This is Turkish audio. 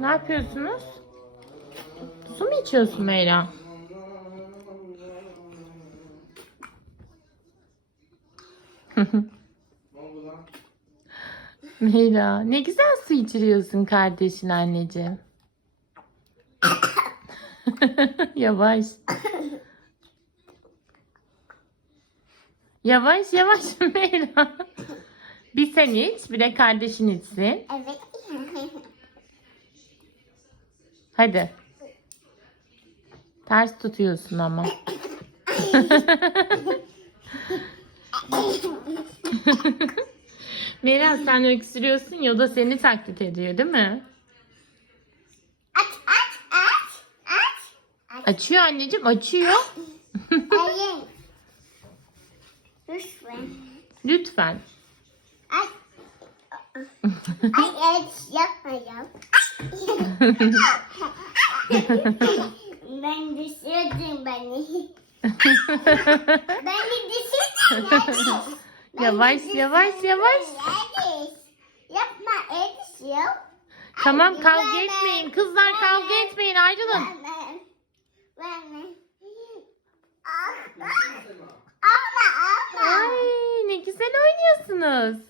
Ne yapıyorsunuz? Su mu içiyorsun Meyra? Meyra ne güzel su içiriyorsun kardeşin anneciğim. yavaş. Yavaş yavaş Meyra. Bir sen iç bir de kardeşin içsin. Evet. Hadi. Ters tutuyorsun ama. Meyra sen öksürüyorsun ya o da seni taklit ediyor değil mi? aç aç aç aç. Açıyor anneciğim açıyor. Hayır. Lütfen. Lütfen. Ay. Ay evet yapma yap. ben düşürdüm beni. beni düşürdün Edis. Yavaş, yavaş, yavaş. Edis. Yapma Edis ya. tamam Ay, kavga verme. etmeyin. Kızlar kavga etmeyin ayrılın. Verme. Verme. Ah, ah. Alma alma. Ay ne güzel oynuyorsunuz.